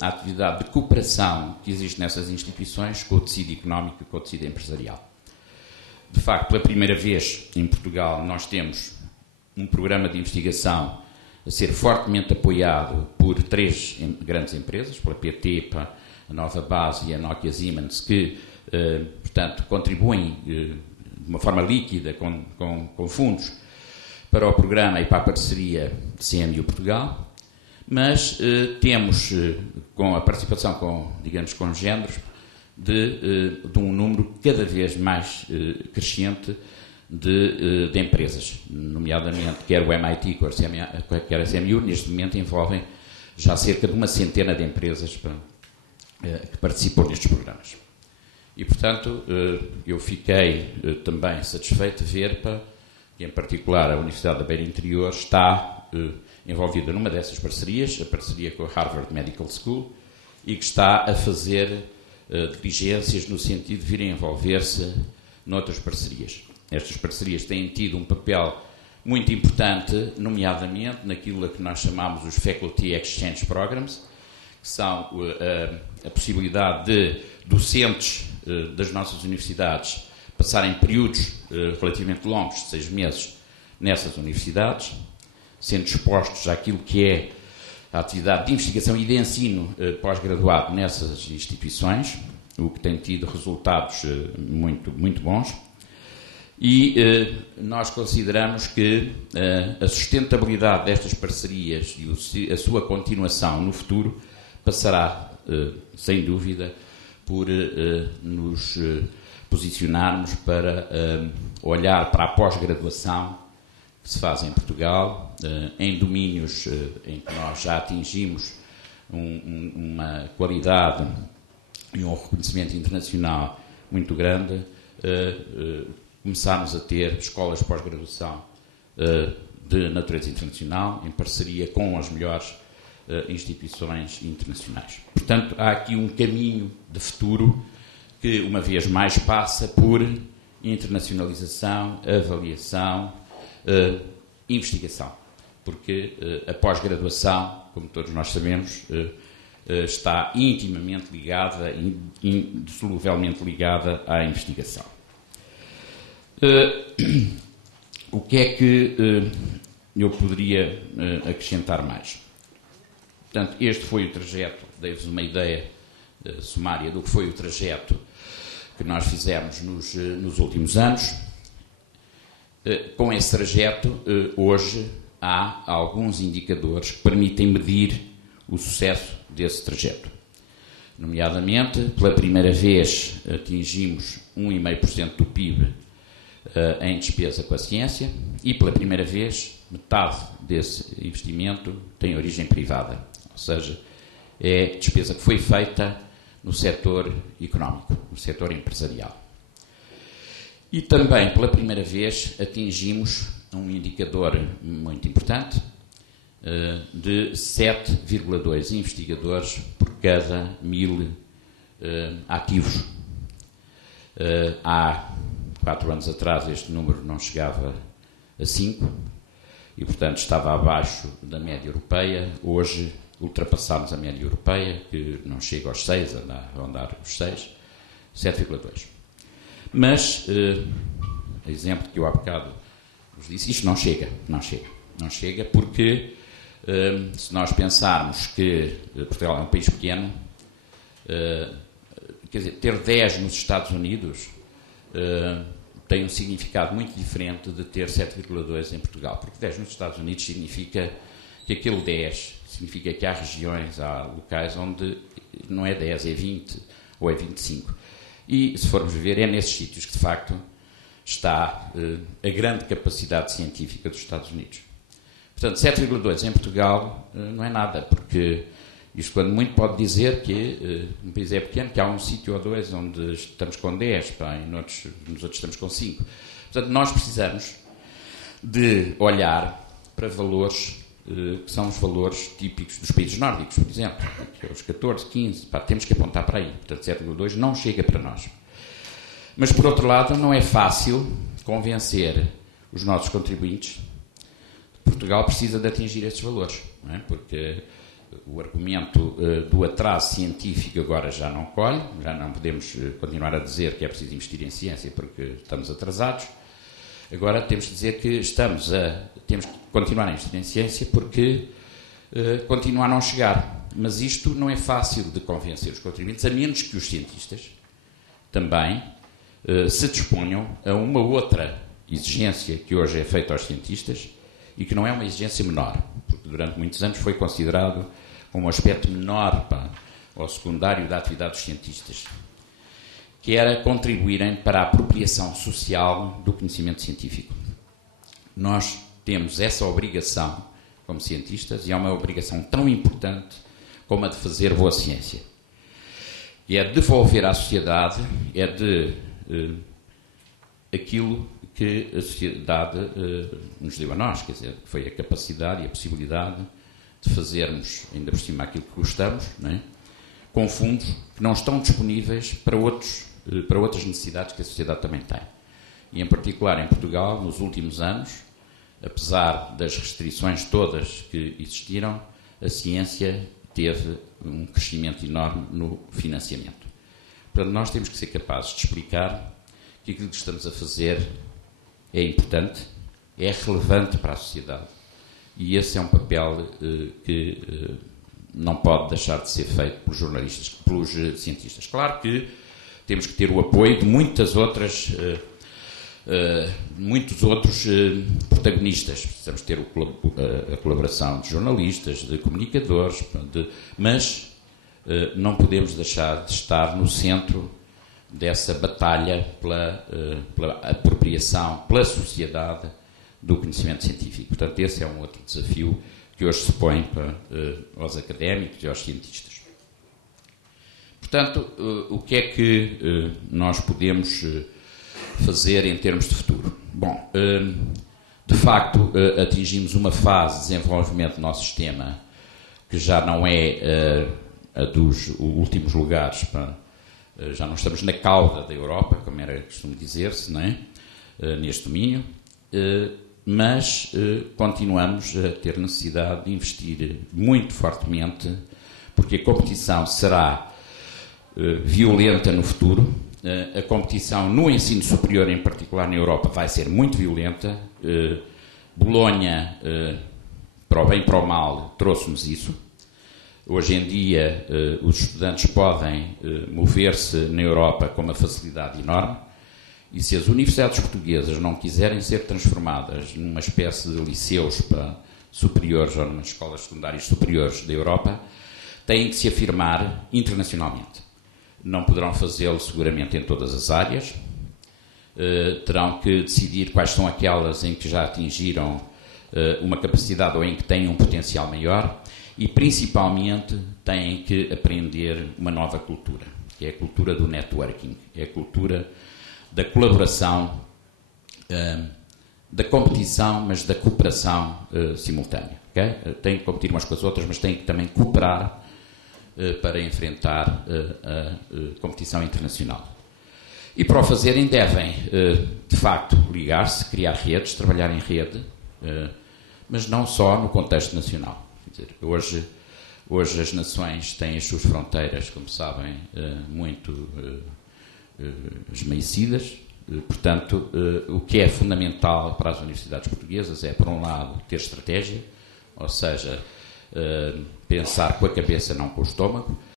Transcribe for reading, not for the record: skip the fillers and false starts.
a atividade de cooperação que existe nessas instituições com o tecido económico e com o tecido empresarial. De facto, pela primeira vez em Portugal, nós temos um programa de investigação a ser fortemente apoiado por 3 grandes empresas, pela PT, a Nova Base e a Nokia Siemens, que, portanto, contribuem de uma forma líquida com fundos para o programa e para a parceria de CMU Portugal. Mas temos, com a participação com géneros, de um número cada vez mais crescente de empresas, nomeadamente quer o MIT, quer a CMU, neste momento envolvem já cerca de uma centena de empresas que participam nestes programas. E, portanto, eu fiquei também satisfeito de ver que, em particular, a Universidade da Beira Interior está envolvida numa dessas parcerias, a parceria com a Harvard Medical School, e que está a fazer diligências no sentido de vir a envolver-se noutras parcerias. Estas parcerias têm tido um papel muito importante, nomeadamente naquilo a que nós chamamos os Faculty Exchange Programs, que são a possibilidade de docentes das nossas universidades passarem períodos relativamente longos, de 6 meses, nessas universidades, sendo expostos àquilo que é a atividade de investigação e de ensino pós-graduado nessas instituições, o que tem tido resultados muito, muito bons. E nós consideramos que a sustentabilidade destas parcerias e a sua continuação no futuro passará, sem dúvida, por nos posicionarmos para olhar para a pós-graduação que se faz em Portugal, em domínios em que nós já atingimos uma qualidade e um reconhecimento internacional muito grande, começarmos a ter escolas de pós-graduação de natureza internacional, em parceria com as melhores instituições internacionais. Portanto, há aqui um caminho de futuro que, uma vez mais, passa por internacionalização, avaliação, investigação, porque a pós-graduação, como todos nós sabemos, está intimamente ligada, indissoluvelmente ligada à investigação. O que é que eu poderia acrescentar mais? Portanto, este foi o trajeto, dei-vos uma ideia sumária do que foi o trajeto que nós fizemos nos últimos anos. Com esse trajeto, hoje há alguns indicadores que permitem medir o sucesso desse trajeto. Nomeadamente, pela primeira vez atingimos 1,5% do PIB em despesa com a ciência e, pela primeira vez, metade desse investimento tem origem privada, ou seja, é despesa que foi feita no setor económico, no setor empresarial. E também, pela primeira vez, atingimos um indicador muito importante de 7,2 investigadores por cada 1000 ativos. Há 4 anos atrás este número não chegava a 5 e, portanto, estava abaixo da média europeia. Hoje ultrapassámos a média europeia, que não chega aos 6, a rondar os 6, 7,2. Mas, exemplo que eu há bocado vos disse, isto não chega porque se nós pensarmos que Portugal é um país pequeno, quer dizer, ter 10 nos Estados Unidos tem um significado muito diferente de ter 7,2 em Portugal, porque 10 nos Estados Unidos significa que aquele 10 significa que há regiões, há locais onde não é 10, é 20 ou é 25. E, se formos ver, é nesses sítios que, de facto, está a grande capacidade científica dos Estados Unidos. Portanto, 7,2 em Portugal não é nada, porque isto, quando muito, pode dizer que um país é pequeno, que há um sítio ou dois onde estamos com 10, e nos outros estamos com 5. Portanto, nós precisamos de olhar para valores que são os valores típicos dos países nórdicos, por exemplo, que é os 14, 15, temos que apontar para aí. Portanto, 7,2 não chega para nós. Mas, por outro lado, não é fácil convencer os nossos contribuintes que Portugal precisa de atingir estes valores, não é? Porque o argumento do atraso científico agora já não colhe, já não podemos continuar a dizer que é preciso investir em ciência porque estamos atrasados. Agora temos que dizer que temos que continuar a investir em ciência porque continua a não chegar. Mas isto não é fácil de convencer os contribuintes, a menos que os cientistas também se disponham a uma outra exigência que hoje é feita aos cientistas e que não é uma exigência menor, porque durante muitos anos foi considerado como um aspecto menor ou secundário da atividade dos cientistas, que era contribuírem para a apropriação social do conhecimento científico. Nós temos essa obrigação como cientistas e é uma obrigação tão importante como a de fazer boa ciência. E é devolver à sociedade, aquilo que a sociedade nos deu a nós, quer dizer, que foi a capacidade e a possibilidade de fazermos, ainda por cima, aquilo que gostamos, não é? Com fundos que não estão disponíveis para outras necessidades que a sociedade também tem. E, em particular, em Portugal, nos últimos anos, apesar das restrições todas que existiram, a ciência teve um crescimento enorme no financiamento. Portanto, nós temos que ser capazes de explicar que aquilo que estamos a fazer é importante, é relevante para a sociedade. E esse é um papel que não pode deixar de ser feito pelos jornalistas, pelos cientistas. Claro que temos que ter o apoio de muitos outros protagonistas. Precisamos ter a colaboração de jornalistas, de comunicadores, mas não podemos deixar de estar no centro dessa batalha pela apropriação, pela sociedade do conhecimento científico. Portanto, esse é um outro desafio que hoje se põe aos académicos e aos cientistas. Portanto, o que é que nós podemos fazer em termos de futuro? Bom, de facto, atingimos uma fase de desenvolvimento do nosso sistema que já não é a dos últimos lugares. Já não estamos na cauda da Europa, como era costume dizer-se, não é? Neste domínio, mas continuamos a ter necessidade de investir muito fortemente, porque a competição será violenta no futuro. A competição no ensino superior, em particular na Europa, vai ser muito violenta. Bolonha, para o bem e para o mal, trouxe-nos isso. Hoje em dia, os estudantes podem mover-se na Europa com uma facilidade enorme e se as universidades portuguesas não quiserem ser transformadas numa espécie de liceus superiores ou numas escolas secundárias superiores da Europa, têm que se afirmar internacionalmente. Não poderão fazê-lo seguramente em todas as áreas, terão que decidir quais são aquelas em que já atingiram uma capacidade ou em que têm um potencial maior e, principalmente, têm que aprender uma nova cultura, que é a cultura do networking, é a cultura da colaboração, da competição, mas da cooperação simultânea. Okay? Têm que competir umas com as outras, mas têm que também cooperar para enfrentar a competição internacional. E para o fazerem devem, de facto, ligar-se, criar redes, trabalhar em rede, mas não só no contexto nacional. Quer dizer, hoje as nações têm as suas fronteiras, como sabem, muito esmaecidas. Portanto, o que é fundamental para as universidades portuguesas é, por um lado, ter estratégia, ou seja, pensar com a cabeça, não com o estômago,